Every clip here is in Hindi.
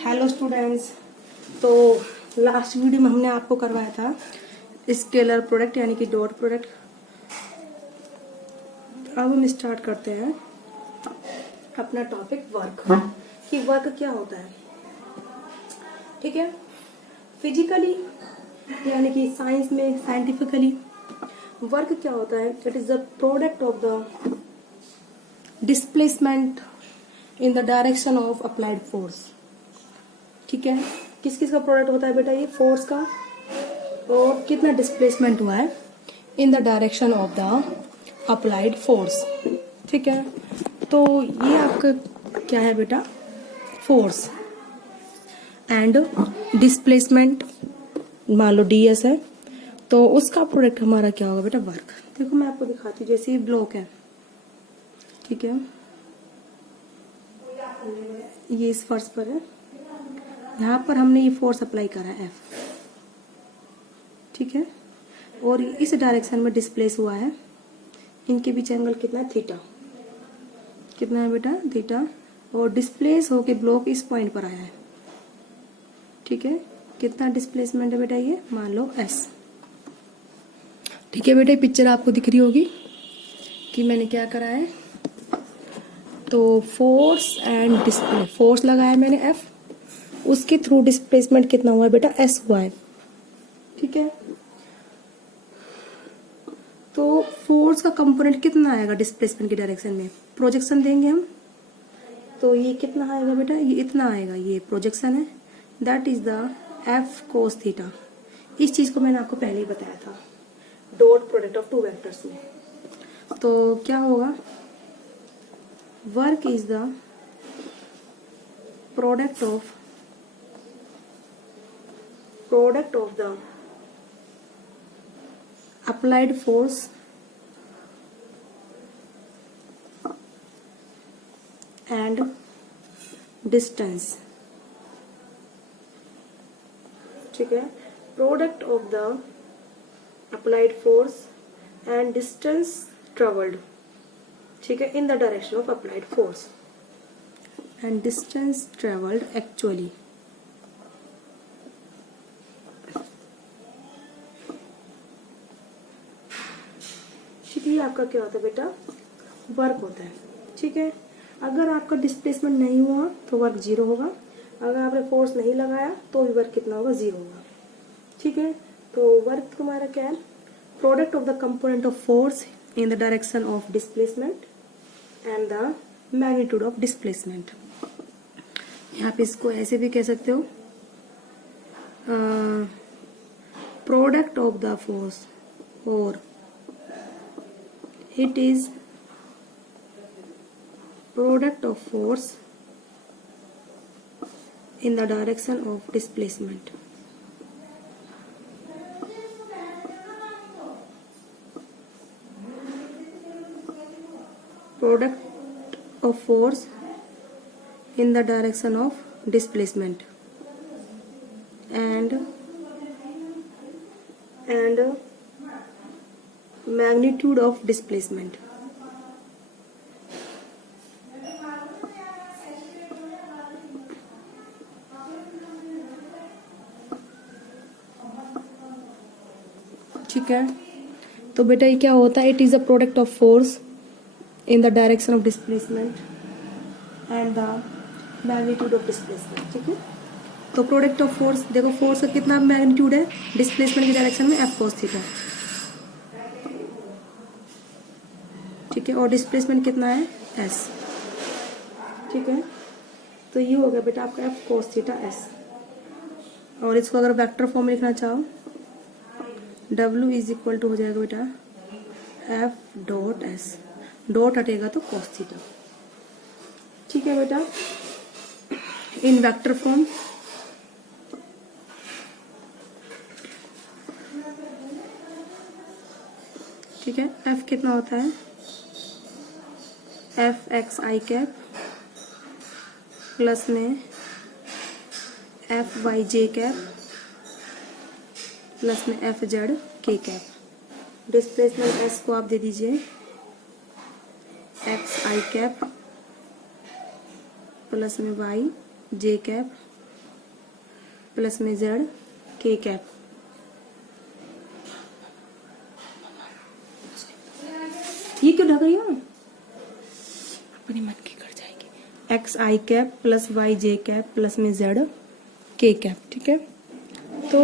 Hello students. तो लास्ट वीडियो में हमने आपको करवाया था स्केलर प्रोडक्ट यानी कि डॉट प्रोडक्ट। अब हम स्टार्ट करते हैं अपना टॉपिक वर्क कि वर्क क्या होता है। ठीक है, फिजिकली यानी कि साइंस में साइंटिफिकली वर्क क्या होता है? It is the product of the displacement in the direction of applied force. ठीक है, किस किस का प्रोडक्ट होता है बेटा? ये फोर्स का, और कितना डिस्प्लेसमेंट हुआ है in the direction of the applied force. ठीक है, तो ये आपका क्या है बेटा? फोर्स एंड डिस्प्लेसमेंट, मान लो ds है, तो उसका प्रोडक्ट हमारा क्या होगा बेटा? वर्क। देखो मैं आपको दिखाती हूँ, जैसे ये ब्लॉक है, ठीक है, ये इस फर्श पर है, यहाँ पर हमने ये फोर्स अप्लाई करा है F, ठीक है, और इस डायरेक्शन में डिस्प्लेस हुआ है। इनके बीच एंगल कितना है? थीटा। कितना है बेटा? थीटा। और डिस्प्लेस होके ब्लॉक इस पॉइंट पर आया है। ठीक है, कितना डिस्प्लेसमेंट है बेटा? ये मान लो S। ठीक है बेटा, पिक्चर आपको दिख रही होगी कि मैंने क्या करा है। तो फोर्स एंड डिस्प्ले, फोर्स लगाया मैंने F, उसके थ्रू डिस्प्लेसमेंट कितना हुआ है बेटा? S हुआ है। ठीक है, तो फोर्स का कंपोनेंट कितना आएगा डिस्प्लेसमेंट की डायरेक्शन में? प्रोजेक्शन देंगे हम, तो ये कितना आएगा बेटा? ये इतना आएगा, ये प्रोजेक्शन है, that is the F cos theta. इस चीज को मैंने आपको पहले ही बताया था dot product of two vectors में। तो क्या होगा? Work is the product of the applied force and distance। ठीक है, product of the applied force and distance travelled. ठीक है, in the direction of applied force and distance travelled actually. ये आपका क्या होता है बेटा? वर्क होता है। ठीक है, अगर आपका डिस्प्लेसमेंट नहीं हुआ तो वर्क जीरो होगा, अगर आपने फोर्स नहीं लगाया तो भी वर्क कितना होगा? जीरो होगा। ठीक है, तो वर्क तुम्हारा क्या है? Product of the component of force in the direction of displacement and the magnitude of displacement. आप इसको ऐसे भी कह सकते हो, प्रोडक्ट ऑफ द फोर्स, और it is product of force in the direction of displacement। Product of force in the direction of displacement and magnitude of displacement। ठीक है, तो बेटा ये क्या होता है? It is a product of force in the direction of displacement and the magnitude of displacement. ठीक है, तो प्रोडक्ट ऑफ फोर्स, देखो फोर्स का कितना मैग्नीट्यूड है डिस्प्लेसमेंट की डायरेक्शन में? F cos theta. ठीक है, और डिस्प्लेसमेंट कितना है? S। ठीक है, तो ये हो गया बेटा आपका F cos थीटा S। और इसको अगर वेक्टर फॉर्म में लिखना चाहो, W इज इक्वल टू हो जाएगा बेटा F डॉट S, डॉट हटेगा तो cos थीटा। ठीक है बेटा, इन वेक्टर फॉर्म। ठीक है, F कितना होता है? F x i cap plus में F y j cap plus में F z k cap. Displacement S को आप दे दीजिए x i कैप प्लस में y j कैप प्लस में जेड के कैप। ये क्यों ढक रही हो? अपनी मन की कर जाएगी। एक्स आई कैप प्लस वाई जे कैप प्लस में जेड के कैप। ठीक है, तो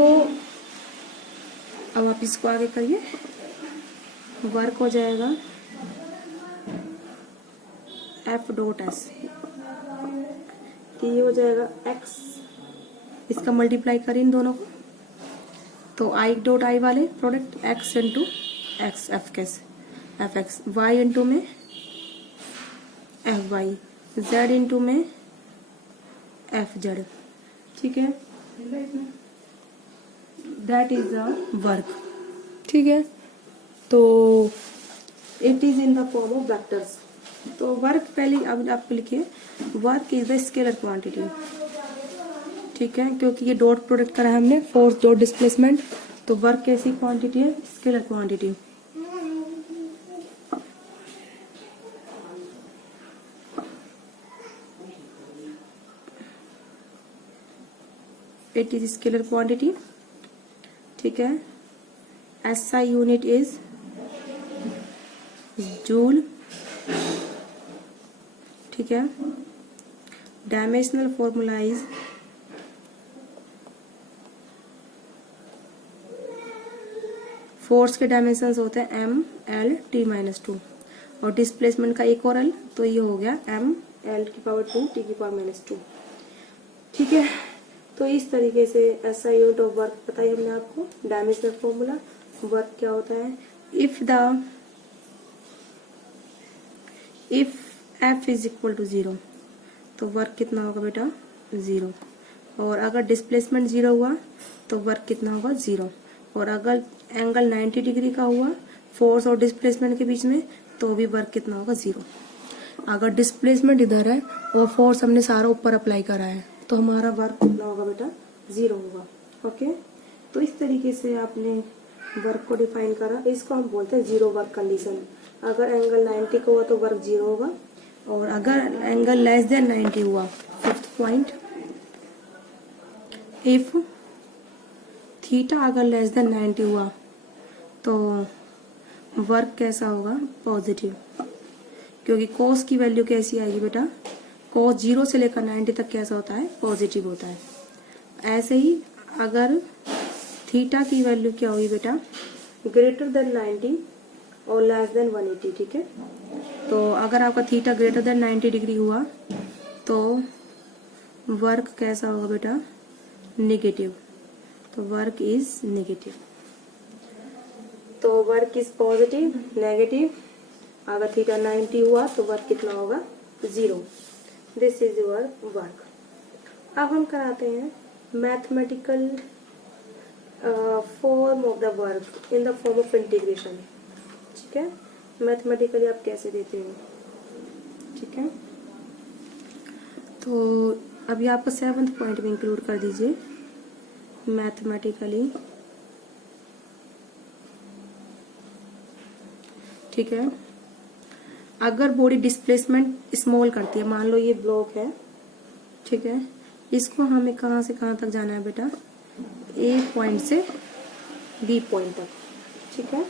अब आप इसको आगे करिए। वर्क हो जाएगा एफ डॉट एस, ये हो जाएगा एक्स, इसका मल्टीप्लाई करें इन दोनों को, तो आई डॉट आई वाले product X into X F कैस एफ एक्स, वाई इंटू में एफ वाई, जेड इंटू में एफ जेड। ठीक है, दैट इज द वर्क। ठीक है, तो it is in the form of vectors. तो वर्क पहले अब आप लिखिए, work is the scalar quantity. ठीक है, क्योंकि ये डॉट प्रोडक्ट करा है हमने, फोर्स डॉट डिस्प्लेसमेंट, तो वर्क कैसी क्वांटिटी है? Scalar quantity. It is scalar quantity. ठीक है, SI यूनिट इज जूल। ठीक है, डायमेंशनल फॉर्मूला इज फोर्स के डायमेंशंस होते हैं M L T माइनस 2 और डिस्प्लेसमेंट का एक और L, तो ये हो गया M L की पावर 2 T की पावर माइनस 2। ठीक है, तो इस तरीके से SI यूनिट ऑफ वर्क बताई हमने आपको। डायमेंशनल फॉर्मूला, वर्क क्या होता है, if F is equal to 0 तो वर्क कितना होगा बेटा? 0। और अगर डिस्प्लेसमेंट 0 हुआ तो वर्क कितना होगा? 0। और अगर एंगल 90 डिग्री का हुआ फोर्स और डिस्प्लेसमेंट के बीच में, तो भी वर्क कितना होगा? 0। अगर डिस्प्लेसमेंट इधर है और फोर्स हमने सारा ऊपर अप्लाई करा है, तो हमारा वर्क कितना होगा बेटा? 0 होगा। ओके, तो इस तरीके से आपने वर्क को डिफाइन करा। इसको हम बोलते हैं जीरो वर्क कंडीशन। अगर एंगल 90 का हुआ तो वर्क 0 होगा, और अगर एंगल लेस देन 90 हुआ, फिफ्थ पॉइंट, इफ थीटा अगर लेस देन 90 हुआ तो वर्क कैसा होगा? पॉजिटिव। क्योंकि कोस की वैल्यू कैसी आएगी बेटा? कोस 0 से लेकर 90 तक कैसा होता है? पॉजिटिव होता है। ऐसे ही अगर थीटा की वैल्यू क्या होगी बेटा? ग्रेटर देन 90 और लेस देन 180। ठीक है, तो अगर आपका थीटा ग्रेटर देन 90 डिग्री हुआ तो वर्क कैसा होगा बेटा? नेगेटिव। तो वर्क इज नेगेटिव। तो वर्क इज पॉजिटिव, नेगेटिव। अगर थीटा 90 हुआ तो वर्क कितना होगा? 0। This is your work. अब हम कराते हैं mathematical form of the work in the form of integration. ठीक है, मैथमेटिकली आप कैसे देते हो? ठीक है, तो अभी आपको 7th पॉइंट में इंक्लूड कर दीजिए मैथमेटिकली। ठीक है, अगर बॉडी डिस्प्लेसमेंट स्मॉल करती है, मान लो ये ब्लॉक है, ठीक है, इसको हमें कहाँ से कहाँ तक जाना है बेटा? A पॉइंट से B पॉइंट तक। ठीक है,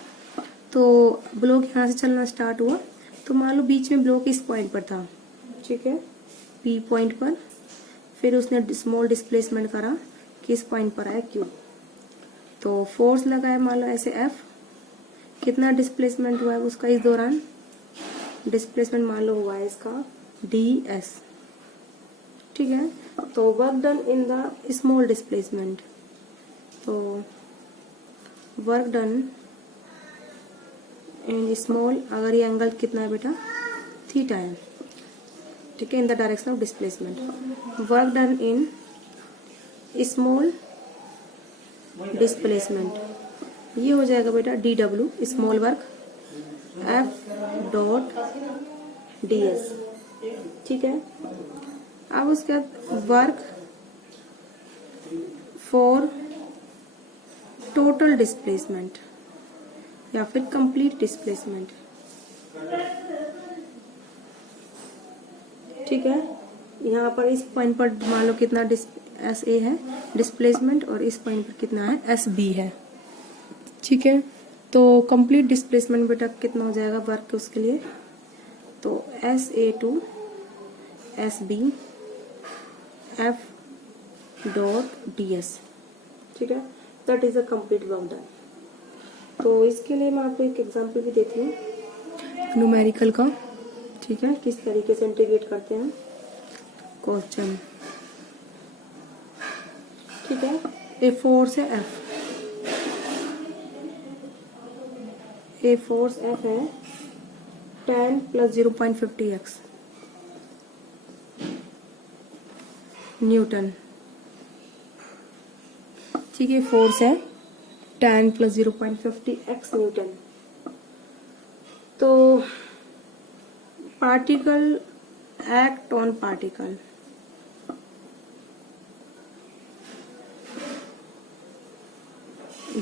तो ब्लॉक यहाँ से चलना स्टार्ट हुआ, तो मान लो बीच में ब्लॉक इस पॉइंट पर था। ठीक है, P पॉइंट पर, फिर उसने स्मॉल डिस्प्लेसमेंट करा, किस पॉइंट पर आया? Q। तो फोर्स लगाया मान लो ऐसे F, कितना डिस्प्लेसमेंट हुआ है उसका इस दौरान? डिस्प्लेसमेंट मान लो हुआ है इसका ds। ठीक है, तो work done in the small displacement, तो वर्क डन इन स्मॉल, अगर ये एंगल कितना है बेटा? थीटा है। ठीक है, in the direction of displacement, work done in small displacement, ये हो जाएगा बेटा dw small work F dot ds। ठीक है, अब उसके बाद वर्क फॉर टोटल डिस्प्लेसमेंट या फिर कंप्लीट डिस्प्लेसमेंट। ठीक है, यहाँ पर इस पॉइंट पर मान लो कितना एस ए है डिस्प्लेसमेंट और इस पॉइंट पर कितना है एस बी है। ठीक है, तो कंप्लीट डिस्प्लेसमेंट बेटा कितना हो जाएगा वर्क उसके लिए, तो S A to S B F dot D S. ठीक है, that is a complete work done. तो इसके लिए मैं आपको एक एग्जांपल भी देती हूँ न्यूमेरिकल का। ठीक है, किस तरीके से इंटीग्रेट करते हैं क्वेश्चन। ठीक है, ए फोर्स है एफ, ए फोर्स एफ है 10 प्लस 0.50 एक्स न्यूटन। ठीक है, फोर्स है 10 प्लस 0.50 एक्स न्यूटन। तो particle act on particle,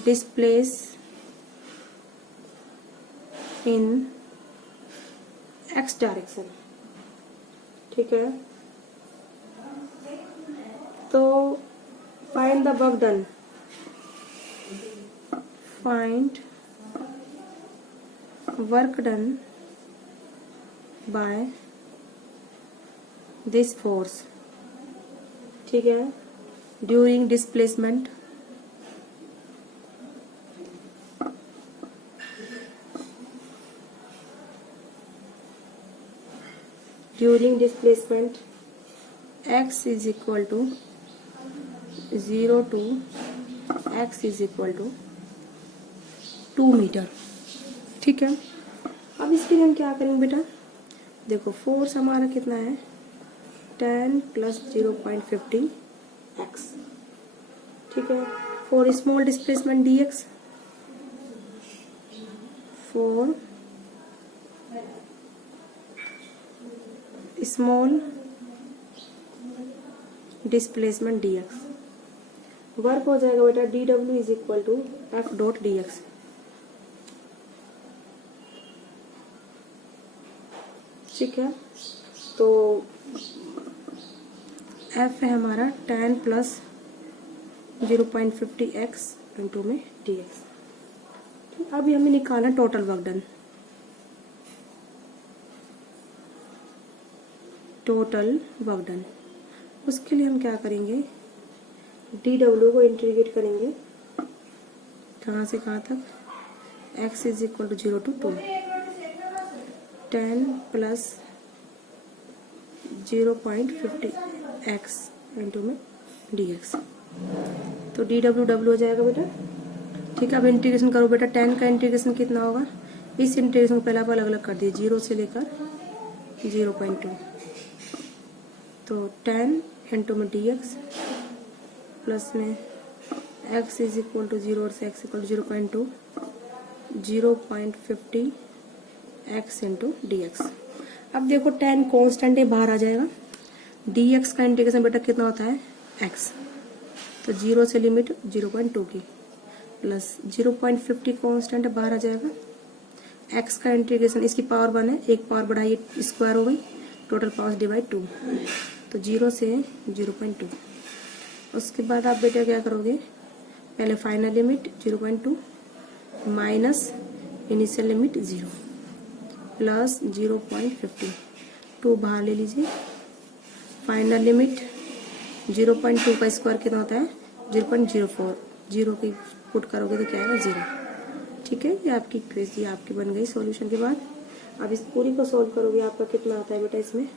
displace in x direction. ठीक है, तो find the work done, find work done by this force. ठीक है, during displacement during displacement x is equal to 0 to x is equal to 2 metre. ठीक है, अब इसके लिए हम क्या करेंगे बेटा, देखो फोर्स हमारा कितना है 10 प्लस 0.50 x। ठीक है, for small displacement dx, for small displacement dx work हो जाएगा बेटा dw is equal to f dot dx। ठीक है, तो f है हमारा 10 प्लस 0.50 x इंटू में dx। अभी हमें निकालना total work done, total work done. उसके लिए हम क्या करेंगे, डी डब्ल्यू को इंटीग्रेट करेंगे कहाँ से कहाँ तक, x is equal to 0 to 2, 10 plus 0.50 x into में dx। तो डी डब्ल्यू डब्ल्यू हो जाएगा बेटा। ठीक है, अब इंटीग्रेशन करो बेटा, 10 का इंटीग्रेशन कितना होगा, इस इंटीग्रेशन को पहले आप अलग अलग कर दिए, 0 से लेकर 0.2, तो 10 इंटू में dx प्लस में x इज इक्वल टू 0 और से x equal to 0.2, 0.50 x into dx। अब देखो 10 कांस्टेंट है, बाहर आ जाएगा, dx का इंटीग्रेशन बेटा कितना होता है x, तो 0 से लिमिट 0.2 की प्लस 0.50 कांस्टेंट बाहर आ जाएगा, x का इंटीग्रेशन इसकी पावर 1 है, एक पावर बढ़ाइए स्क्वायर हो गई, टोटल पावर डिवाइड 2, तो 0 से 0.2। उसके बाद आप बेटा क्या करोगे, पहले final limit 0.2 minus initial limit 0 plus 0.50, 2 बाहर ले लीजिए, फाइनल लिमिट 0.2 का स्क्वायर कितना होता है 0.04, 0 की पुट करोगे तो क्या आएगा 0। ठीक है, ये आपकी इक्वेशन ये आपकी बन गई सॉल्यूशन के बाद। अब इस पूरी को सॉल्व करोगे, आपका कितना आता है बेटा इसमें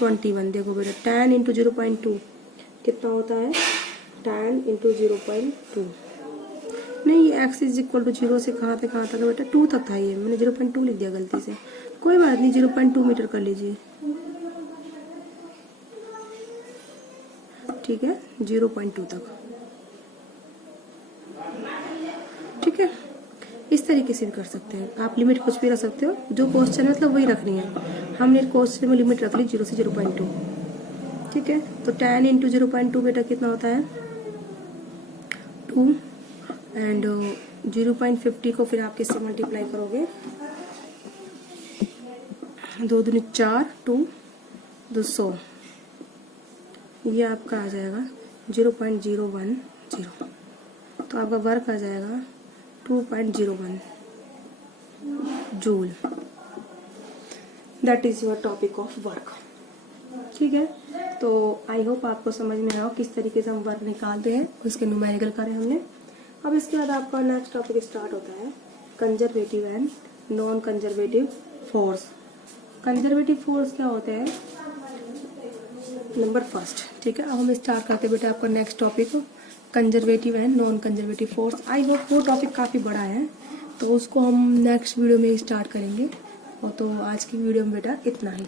21। देखो बेटा 10 इंटू 0.2 कितना होता है, 10 इंटू 0.2, नहीं x इज इक्वल टू 0 से कहाँ तक है बेटा 2 तक था, ये मैंने 0.2 लिख दिया गलती से, कोई बात नहीं, 0.2 मीटर कर लीजिए। ठीक है, 0.2 तक। ठीक है, इस तरीके से भी कर सकते हैं आप, लिमिट कुछ भी रख सकते हो, जो क्वेश्चन है मतलब वही रखनी है, हमने क्वेश्चन में लिमिट रख ली 0 से 0.2। ठीक है, तो 10 इंटू 0.2 बेटा कितना होता है 2, एंड 0.50 को फिर आप किससे मल्टीप्लाई करोगे, 2 दूनी 4, 2 200, ये आपका आ जाएगा 0.010, तो आपका वर्क आ जाएगा 2.01 joule. That is your topic of work. ठीक है, तो आई होप आपको समझ में आओ किस तरीके से हम वर्क निकालते हैं, उसके न्यूमेरिकल करें हमने। अब इसके बाद आपका नेक्स्ट टॉपिक स्टार्ट होता है conservative and non conservative force. Conservative force क्या होते हैं? Number first. ठीक है, अब हम स्टार्ट करते हैं बेटा आपका next topic conservative and non conservative force. I hope वो टॉपिक काफ़ी बड़ा है, तो उसको हम नेक्स्ट वीडियो में स्टार्ट करेंगे। और तो आज की वीडियो में बेटा इतना ही।